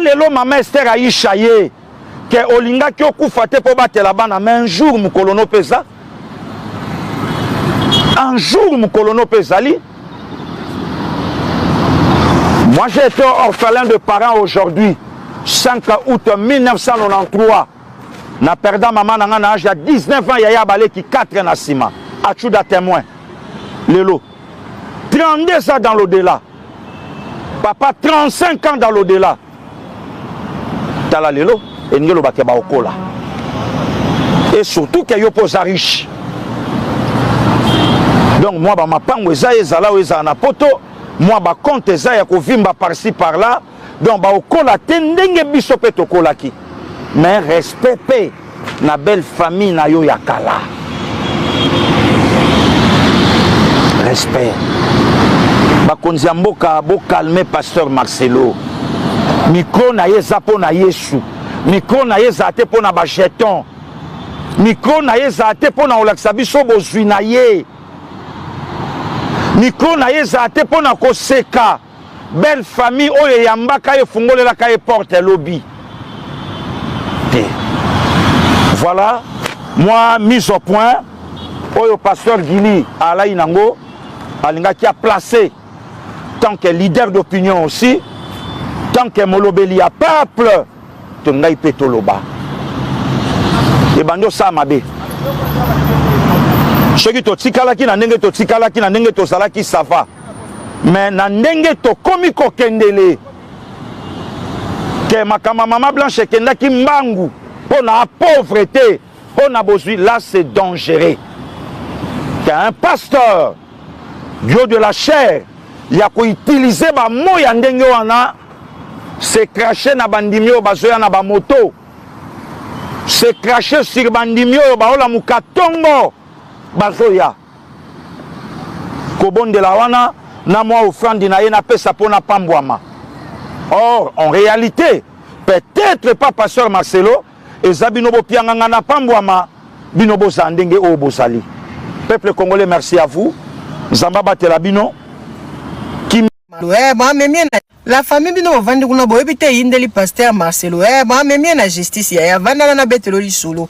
Lelo maman Esther Aïcha ye que olinga ki okufa te po batela bana mais un jour mu kolono pesa. Un jour mu kolono pesali. Moi j'ai été orphelin de parents aujourd'hui. 5 août 1993. Na perda maman na ngana âge à 19 ans yaya balé qui 4 na sima. Achuda témoin. Lelo. 32 ans dans l'au-delà. Papa 35 ans dans l'au-delà. Tala lelo engelo bakeba okola. Et surtout que yo posa riche. Donc moi ba mapango eza ezala eza na poto, moi ba compte eza ya kovimba par-ci par-là. Donc ba okola tendenge biso pe tokola ki. Mais respect pe na belle famille na yo ya kala. Respect. Ba konzi mboka bo calmer pasteur Marcelo. Micro na ye zapo na Yesu. Micro na ye zate po na ba jeton. Micro na ye zate po na olakisa biso bozwi na ye. Micro na ye zate po na koseka. Belle famille oye yambaka ye fungolela ka ye porte lobby. Voilà, moi mise au point. Oyo pasteur Guili ala inango alinga qui a placé tant que leader d'opinion aussi. Tant que molobeli a peuple, tu n'as pas toloba. Et bando ça mabe. Ceux qui totikala ki na ndenge totikala ki na ndenge tosala ki ça va. Mais na ndenge to komi ko kendele. Que makama mama blanche kenda ki mbangu pour la pauvreté, pour na besoin là c'est dangereux. Qu'un pasteur Dieu de la chair, il a ko utiliser ba moya ndenge wana. Se cracher na bandimio bazoya na ba moto. Se cracher sur bandimio ba ola mukatongo bazoya. Kobonde la wana na moi offrande na ye na pesa pona pambwama. Or en réalité, peut-être pas pasteur Marcelo et zabinobo pianganga na pambwama binobo sandenge o bosali. Peuple congolais, merci à vous. Zamba batela bino. La famille bino vandi kuna boye bite yindeli pasteur Marcelo ba memie na justice ya vanda na betelo lisolo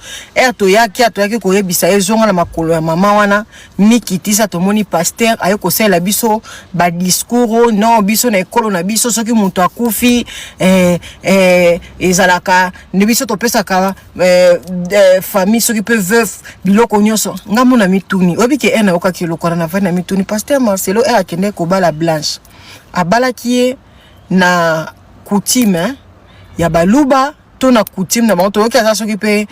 to yaki ko yebisa ezonga na makolo ya mama wana mikitisa tomoni pasteur ayo ko sela biso ba discours non biso na ekolo na biso soki mutu akufi ezalaka ne biso to pesa ka famille soki pe veuf biloko nyonso ngamo na mituni obike ena okaki lokora na vanda na mituni pasteur Marcelo akende ko bala blanche abala kiye na coutume ya baluba to na coutume na bango toyoki aza soki pe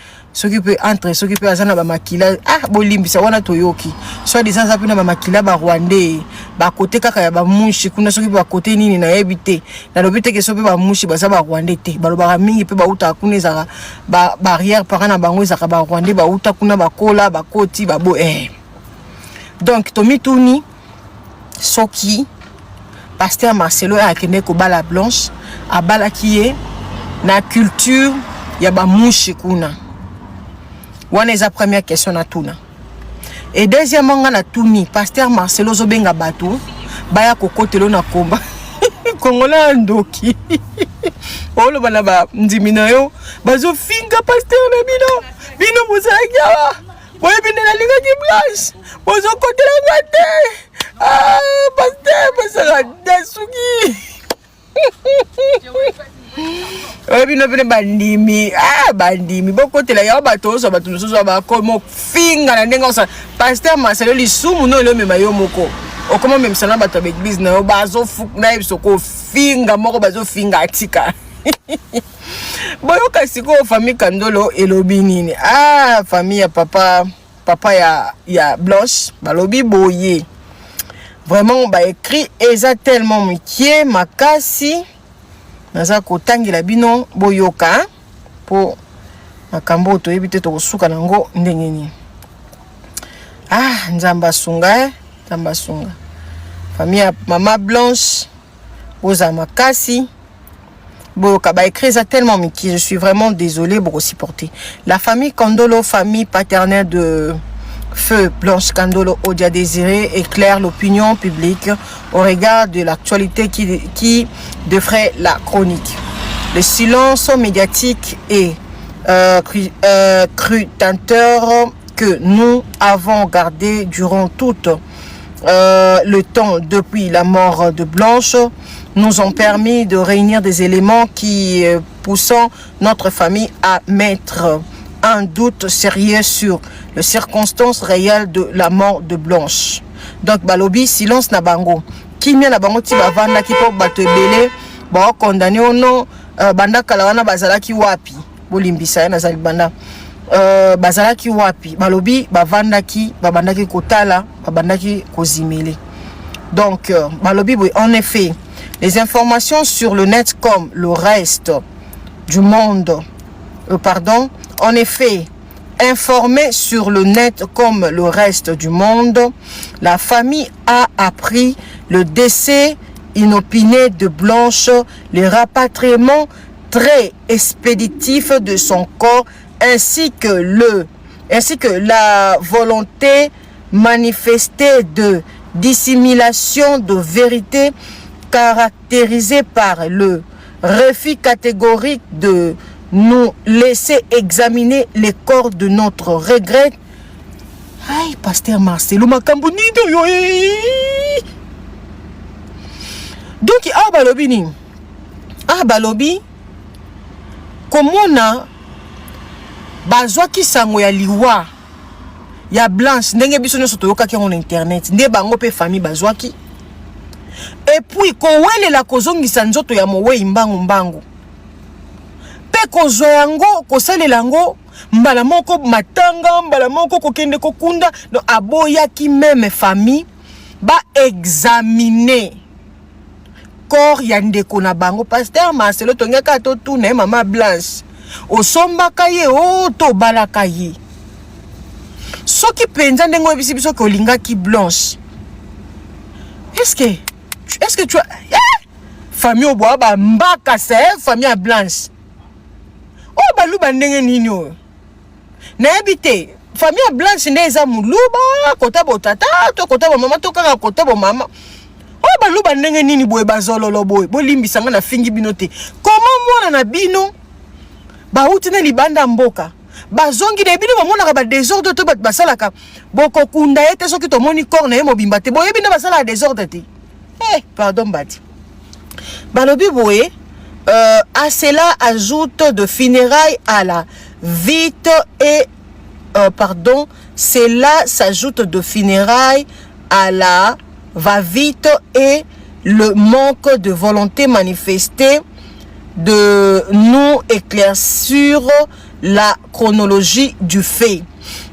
entre soki pe aza na ba makila bolimbisa wana toyoki so disant ça pe na ba makila ba rwandais ba côté kaka ya ba mushi kuna soki ba côté nini na yebite na lobite ke soki ba mushi baza ba rwandais te balobaka mingi pe ba uta kuna za ba barrière par na bango za ba rwandais ba uta kuna ba kola ba koti ba bo donc to mituni soki pasteur Marcelo a kene ko bala blanche a bala kiye na culture ya ba mouche kuna wana eza première question na tuna et deuxièmement na tuni pasteur Marcelo zo benga bato baya kokotelo na komba kongola ndoki olo bana ba ndimina yo bazo finga pasteur na bino muzaki boye bine na linga ki blanche bozo kotela ngate pasteur basara dasuki bino bandimi bandimi bokotela ya bato so bato so ba komo finga na ndenga sa pasteur Marcelo lisumu no le mema yo moko okoma même sana bato ba église na bazo fukna ibiso ko finga moko bazo finga atika boyo kasiko famille Kandolo elobi nini famille ya papa ya Blanche balobi boye vraiment ba écrit eza tellement mukie makasi naza kotangela bino boyoka po makambo to yebite to kosuka nango ndenge ni nzamba sunga famille ya mama Blanche boza makasi boyoka ba écrit eza tellement mukie je suis vraiment désolé pour supporter la famille Kandolo famille paternelle de Feu Blanche Kandolo Odia Désiré éclaire l'opinion publique au regard de l'actualité qui devrait la chronique. Le silence médiatique est scrutateur que nous avons gardé durant tout le temps depuis la mort de Blanche nous ont permis de réunir des éléments qui poussant notre famille à mettre un doute sérieux sur les circonstances réelles de la mort de Blanche. Donc balobi silence na bango kimia na bango ti bavanda ki po bato ebele ba condamné ono banda kala wana bazalaki wapi bolimbisa na zali banda bazalaki wapi balobi bavandaki babandaki kotala babandaki kozimele. Donc balobi en effet les informations sur le net comme le reste du monde en effet informé sur le net comme le reste du monde, la famille a appris le décès inopiné de Blanche, le rapatriement très expéditif de son corps ainsi que la volonté manifestée de dissimulation de vérité caractérisée par le refus catégorique de nous laisser examiner les corps de notre regret. Aïe, pasteur Marcelo makambo nido yo. Donc balobi komona bazwaki sango ya liwa ya Blanche ndenge biso nyonso toyokaki en internet nde bango pe famille bazwaki et puis kowelela kozongisa nzoto ya mowei mbangu pe kozwa yango kosalela yango mbala moko matanga mbala moko kokende kokunda donc aboyaki même famille ba examiner corps ya ndeko na bango. Pasteur Marcelo tongeka to tuna mama Blanche osombaka ye to balaka ye soki penza ndengo ebisi biso ko lingaki Blanche. Est-ce que tu as famille oboa ba mbaka c'est famille Blanche baluba ndenge nini oyo na habité famille Blanche ndeza muluba kota botata to kota bo mama to kaka kota bo mama baluba ndenge nini boye bazololo boye bolimbisa nga na fingi bino te. Comment mwana na bino bauti na libanda mboka bazongi na bino bamonaka ba désordre to bat basalaka boko kunda ete soki to moni corps na ye mobimba te boye bino basala désordre te. Pardon bati balobi boye à cela ajoute de funérailles à la vite et cela s'ajoute de funérailles à la va-vite et le manque de volonté manifestée de nous éclaircir la chronologie du fait.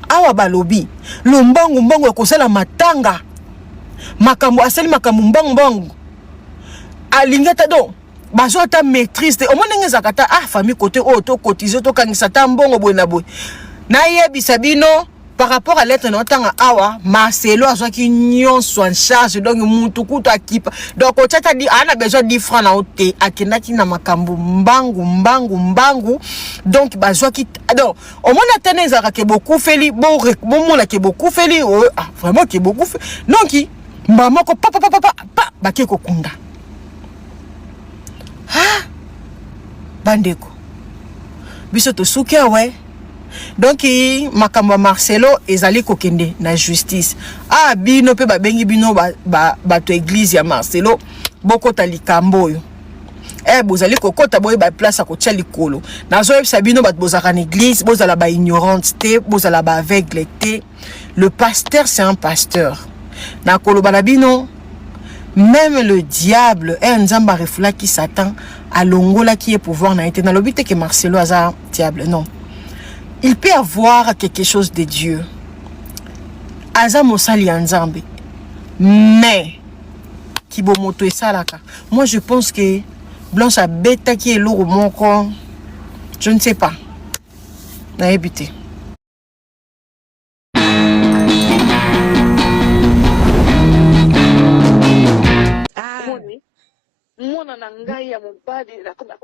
Awa balobi le mbangu ekosala matanga makambo asali makambo mbangu alingata do bazo ta maîtrise te omonenge zakata famille côté to cotiser to kangisa ta mbongo boy na boy na yebisa bino par rapport à l'être notanga awa Marcelo azwaki nyonso en charge donc mutukuto akipa donc otata di ana besoin 10 francs na ote akendaki na makambo mbangu donc bazwaki donc omona tene zaka ke beaucoup feli bon mona ke beaucoup feli vraiment ke beaucoup donc mbama ko papa bake ko kunda bandeko biso to sukia ouais. Donc makambo Marcelo ezali kokende na justice bino pe babengi bino bato église ya Marcelo bokota likambo yo bozali kokota boye ba place a kotia likolo nazo yebisa bino bato bozaka na église bozala ba ignorante te bozala ba aveugle te. Le pasteur c'est un pasteur na koloba na bino même le diable nzamba refula ki Satan alongola ki e pouvoir na été na lobite que Marcelo aza diable non. Il peut avoir quelque chose de Dieu. Aza mosali nzambe. Mais kibomoto esalaka. Moi je pense que Blanche a bêta qui est lourd au mon corps. Je ne sais pas. Na habité. Mwana na ngai ya mobali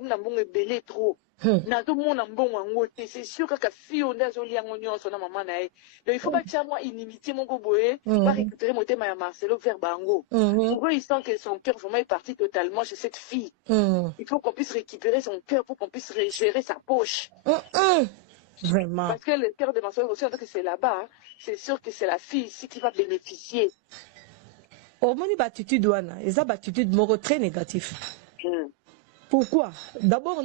na mbongo ebele trop. na to mona mbongo yango te c'est sûr kaka fille on a zoli yango nyonso na maman na ye donc il faut pas tia moi inimitié moko boye pas récupérer motema ya Marcelo vers bango pour eux ils sentent que son cœur vraiment est parti totalement chez cette fille il faut qu'on puisse récupérer son cœur pour qu'on puisse gérer sa poche Vraiment. parce que le cœur de Marcelo aussi en tant que c'est là-bas c'est sûr que c'est la fille ici qui va bénéficier au moins l'attitude wana eza attitude moko très négatif. Pourquoi? D'abord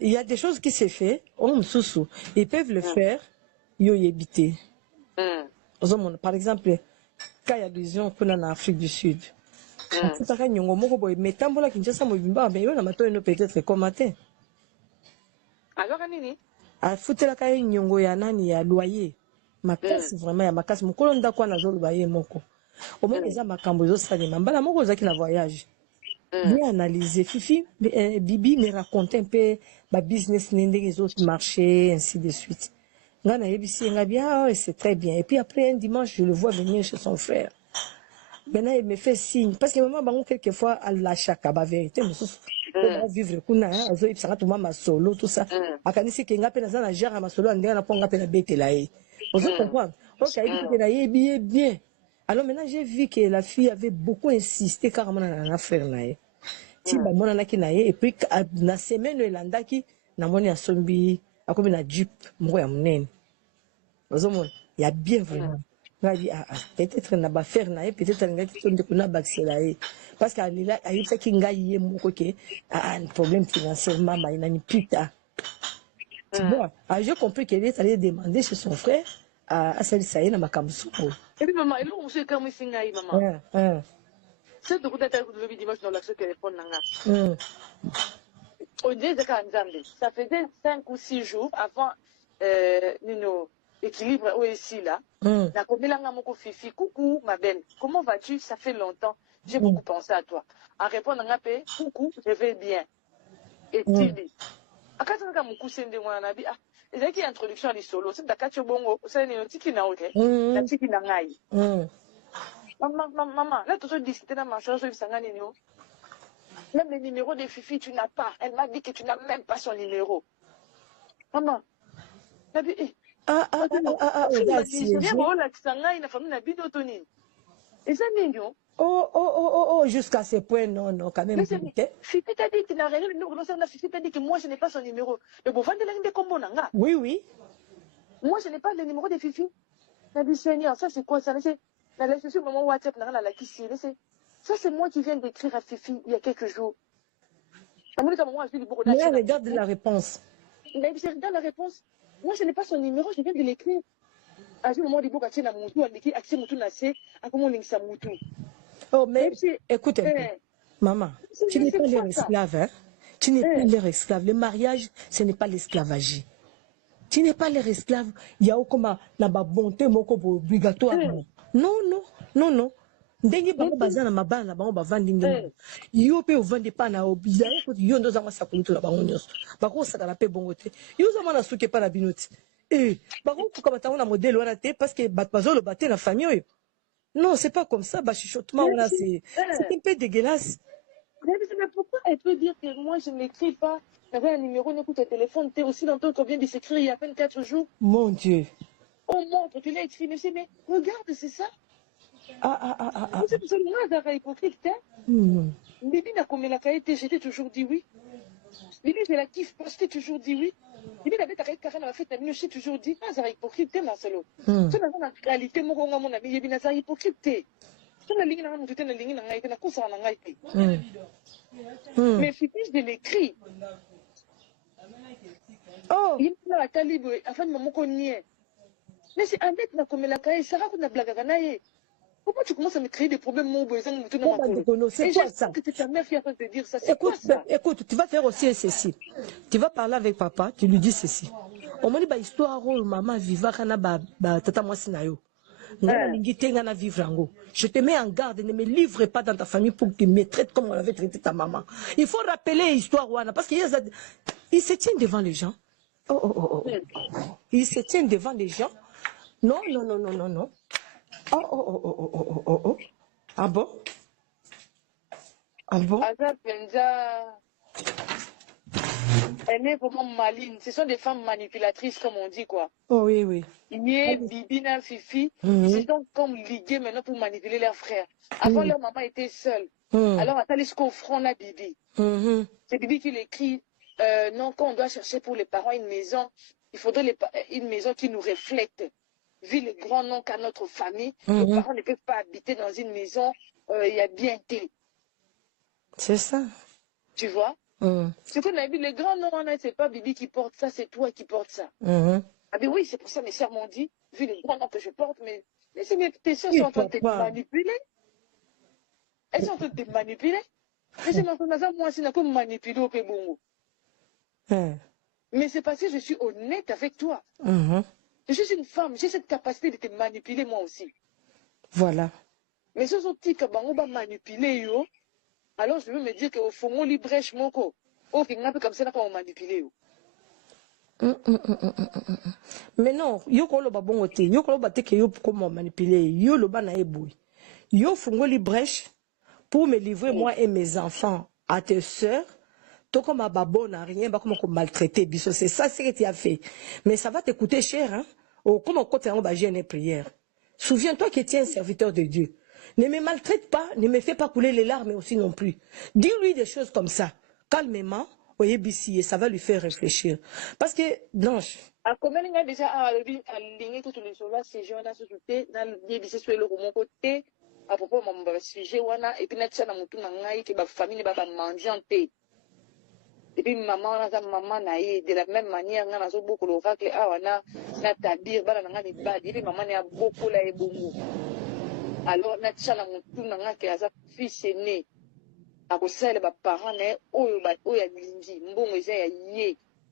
il y a des choses qui se fait ils peuvent le faire yo yebité. Par exemple quand il y a des gens qu'on a en Afrique du Sud afutaka nyongo moko boye metambola Kinshasa mobimba mais yo na mato eno peut-être commenter alors nini afutelaka ye nyongo ya nani ya loyer makasi vraiment ya makasi mokolo ndako na zoloba ye moko au moins eza makambo ezosalema mbala moko ozaki na voyage bien analyser Fifi Bibi me raconter un peu ba business ndenge les autres marchés ainsi de suite ngana yebisi nga bien c'est très bien et puis après un dimanche je le vois venir chez son frère. Maintenant il me fait signe parce que maman bango quelquefois elle lâche à ba vérité on vivre kuna azo ipsanga tout mama solo tout ça akanisi ke nga pe na na gère ma solo ndenge na ponga pe na betela ye vous comprendre OK il est bien. Alors maintenant j'ai vu que la fille avait beaucoup insisté carrément dans l'affaire là ti ba mona na kinaye et puis na semaine elandaki na moni asombi akomi na jeep moko ya munene ozomona ya bien vraiment ngadi peut-être na ba faire na peut-être ngaki tonde kuna baxela ye parce que alila ayisa ki ngai ye moko ke un problème financièrement maina ni puta tu vois j'ai compris qu'elle est allée demander chez son frère à salisa ye na makamso et puis maman il on se comme singa maman c'est de peut-être le dimanche dans l'accès téléphone nanga on dit que ça faisait 5 ou 6 jours avant Nino équilibre ici là na komelanga moko Fifi coucou ma belle comment vas-tu ça fait longtemps j'ai beaucoup pensé à toi en répondant ngapé coucou je vais bien et Tibi akatanga mukuse ndengwa na bi ezaki introduction ali solo c'est dakati bongo ça ni tiki na oke na tiki na ngai maman là tout discuter dans ma chambre sangani nio même le numéro de Fifi tu n'as pas elle m'a dit que tu n'as même pas son numéro maman na bi jusqu'à ce point, non, quand même. Fifi t'a dit qu'il n'a rien, Fifi t'a dit que moi je n'ai pas son numéro. Mais bon, oui, oui. Moi je n'ai pas le numéro de Fifi. La dit Seigneur, ça c'est quoi ça? La laisse maman WhatsApp, ça c'est moi qui viens d'écrire à Fifi il y a quelques jours. Mais regarde la réponse. Mais je regarde la réponse. Moi, je n'ai pas son numéro, je viens de l'écrire. À ce moment, il faut que Moutou a écrit Axé Moutou Nassé, à comment on Moutou. Oh, mais écoute un peu. Maman, tu n'es pas leur esclave, hein? Tu n'es pas leur esclave. Le mariage, ce n'est pas l'esclavage. Tu n'es pas leur esclave. Il y a comme la bonté, obligatoire. Non. Ndenge bango bazana mabana na bango bavandi ndenge yo pe ovandi pa na obizaye ko yo ndo zanga sakuluto na bango nyonso bako saka na pe bongo te yo zama na suke pa na binoti bako fuka batango na modèle wana te parce que bat bazolo baté na famille non c'est pas comme ça chuchotement là c'est un peu dégueulasse. Mais pourquoi elle peut dire que moi je n'écris pas j'avais un numéro n'écoute le téléphone t'es aussi longtemps qu'on vient de s'écrire il y a à peine 4 jours. Mon Dieu. Oh montre tu l'as écrit mais regarde c'est ça. C'est pour ça que moi, j'avais hypocrite. Bibi n'a comme la qualité, j'étais toujours dit oui. Bibi, je la kiffe pas, j'étais toujours dit oui. Bibi, la bête à Karen a fait, j'ai toujours dit, j'avais hypocrite, Marcelo. C'est la réalité, mon ami, Bibi n'a pas hypocrite. C'est la ligne, la ligne, la course en angaïté. Mais Fifi, je l'écris. Oh, il y a la calibre, afin de me connaître. Mais c'est un mec, n'a comme la qualité, ça raconte la blague à Ganaï. Pourquoi tu commences à me créer des problèmes, mon besoin de c'est quoi ça? Que c'est ta mère qui est en train de te dire ça. C'est quoi ça? Écoute, tu vas faire aussi ceci. Tu vas parler avec papa, tu lui dis ceci. Au moins, histoire où maman viva kana tata moi sinayo. Je te mets en garde, ne me livre pas dans ta famille pour qu'il me traite comme on avait traité ta maman. Il faut rappeler l'histoire wana parce qu'il se tient devant les gens. Il se tient devant les gens. Non. Oh. Ah bon? elle est vraiment maligne. Ce sont des femmes manipulatrices, comme on dit, quoi. Oh oui, oui. Yé, Bibi, na Fifi, ils se sont comme ligués maintenant pour manipuler leurs frères. Avant, leur maman était seule. Alors, attendez jusqu'au front, là, Bibi. C'est Bibi qui l'écrit. Non, quand on doit chercher pour les parents une maison, il faudrait une maison qui nous reflète. Vu le grand nom qu'a notre famille, nos parents ne peuvent pas habiter dans une maison, il y a bien été. C'est ça. Tu vois? Ce qu'on a vu, le grand nom, c'est pas Bibi qui porte ça, c'est toi qui portes ça. Ah ben oui, c'est pour ça mes sœurs m'ont dit, vu le grand nom que je porte, mais tes sœurs sont en train de te manipuler. Elles sont en train de te manipuler. Moi, c'est comme manipuler au Pébongo. Mais c'est parce que je suis honnête avec toi. Je suis une femme, j'ai cette capacité de te manipuler moi aussi. Voilà. Mais ce sont petits on va manipuler yo. Alors je veux me dire qu'au fond, on librèche moko. Au final, comme ça, on manipuler yo. Mais non, yo kolo ba bon ote, yo kolo ba te ke yo comment manipuler, yo lo ba na eboui. Yo fungoli brèche pour me livrer moi et mes enfants à tes sœurs. Toi comme un babon n'a rien, bah comment maltraiter biso, c'est ça ce que tu as fait. Mais ça va te coûter cher, hein. Oh, comment quand tu as une prière. Souviens-toi que tu es un serviteur de Dieu. Ne me maltraite pas, ne me fais pas couler les larmes aussi non plus. Dis-lui des choses comme ça, calmement. Et ça va lui faire réfléchir. Parce que, Blanche. À combien il y a déjà aligné toutes les choses là, ces gens-là, se souter, dans les bises sur le mon côté, à propos de mon sujet, et puis, n'a-t-il pas mon que ma famille va manger en paix. Et puis, maman, de la même manière, on a beaucoup l'oracle, na tabir, et puis, maman, a beaucoup la ebongo. Alors, n'a-t-il pas mon que a fils aîné. A kosala ba parents na oyo lingi mbongo eza ya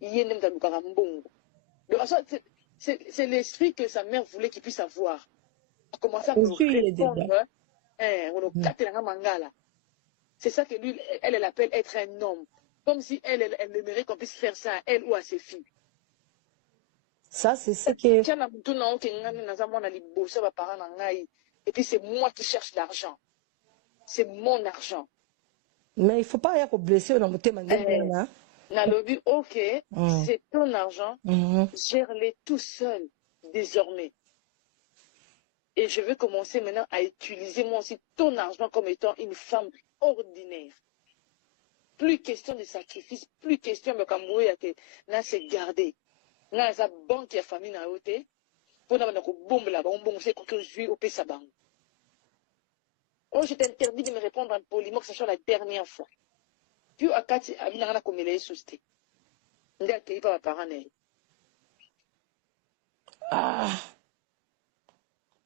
yé ndem talukaka mbongo. Donc c'est l'esprit que sa mère voulait qu'il puisse avoir. A commencer à me répondre mangala. C'est ça que lui elle appelle être un homme, comme si elle aimerait qu'on puisse faire ça à elle ou à ses filles. Ça c'est ce que tiana mutu na oke ngani naza mwana liboso ba parents na ngai, et puis c'est moi qui cherche l'argent. C'est mon argent. Mais il ne faut pas y avoir blessé dans mon thème. Nalobi, ok, c'est ton argent, gère-les tout seul, désormais. Et je veux commencer maintenant à utiliser moi aussi ton argent comme étant une femme ordinaire. Plus question de sacrifice, plus question de Kamouya que là c'est gardé. Là, la banque et la famille n'a pas été. Pour nous, on a bon, c'est qu'on joue au Pessaban. Oh, je t'interdis de me répondre en poliment, que ce soit la dernière fois. Puis, à Kati, à Vinara, comme elle est soustée. On a accueilli par ma parent.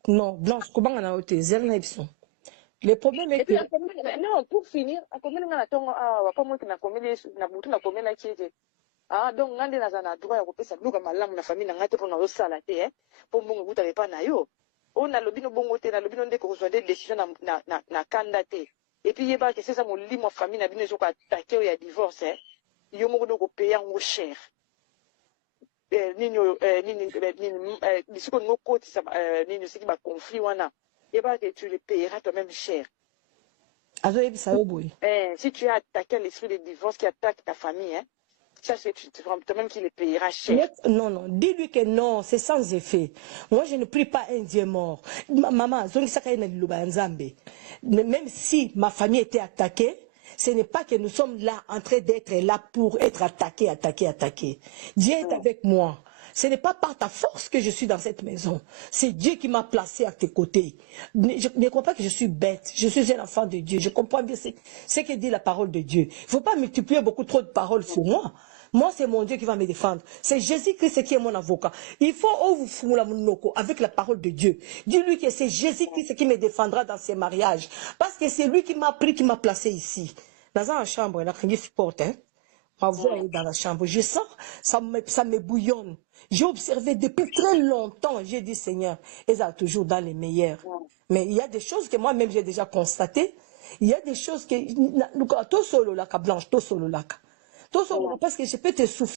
Non, Blanche, comment on a été zéro. Le problème est que. Non, pour finir, à combien on a pas moi qui n'a commis les na qui était. Ah, donc, on a des droit à repérer ça. Nous, comme la famille, n'a pas pour nous salater, hein. Pour moi, vous n'avez pas naïo. On a le bino bongo te na le bino ndeko kozwa des décisions na kanda te. Et puis yeba que c'est ça mon lit ma famille na bino soka attaquer ou ya divorce hein. Yo moko do ko payer en cher. Nini bisiko ngo koti ça nini ce qui va conflit wana. Yeba que tu le payeras toi-même cher. Azo yebi sa oboy. Si tu as attaqué l'esprit de divorce qui attaque ta famille hein. Ça, c'est toi-même qui le payera cher. Non, dis-lui que non, c'est sans effet. Moi, je ne prie pas un Dieu mort. Maman, même si ma famille était attaquée, ce n'est pas que nous sommes là, en train d'être là pour être attaqués. Dieu est avec moi. Ce n'est pas par ta force que je suis dans cette maison. C'est Dieu qui m'a placé à tes côtés. Je ne crois pas que je suis bête. Je suis un enfant de Dieu. Je comprends bien ce que dit la parole de Dieu. Il ne faut pas multiplier beaucoup trop de paroles sur moi. Moi, c'est mon Dieu qui va me défendre. C'est Jésus-Christ qui est mon avocat. Il faut avec la parole de Dieu. Dis-lui que c'est Jésus-Christ qui me défendra dans ses mariages. Parce que c'est lui qui m'a pris, qui m'a placé ici. Dans la chambre, il a crié supporte, hein. Ma voix est dans la chambre. Je sens, ça me bouillonne. J'ai observé depuis très longtemps. J'ai dit, Seigneur, ils sont toujours dans les meilleurs. Mais il y a des choses que moi-même j'ai déjà constatées. Il y a des choses que, tout solo là, Blanche, tout solo là. Parce que je peux te souffrir.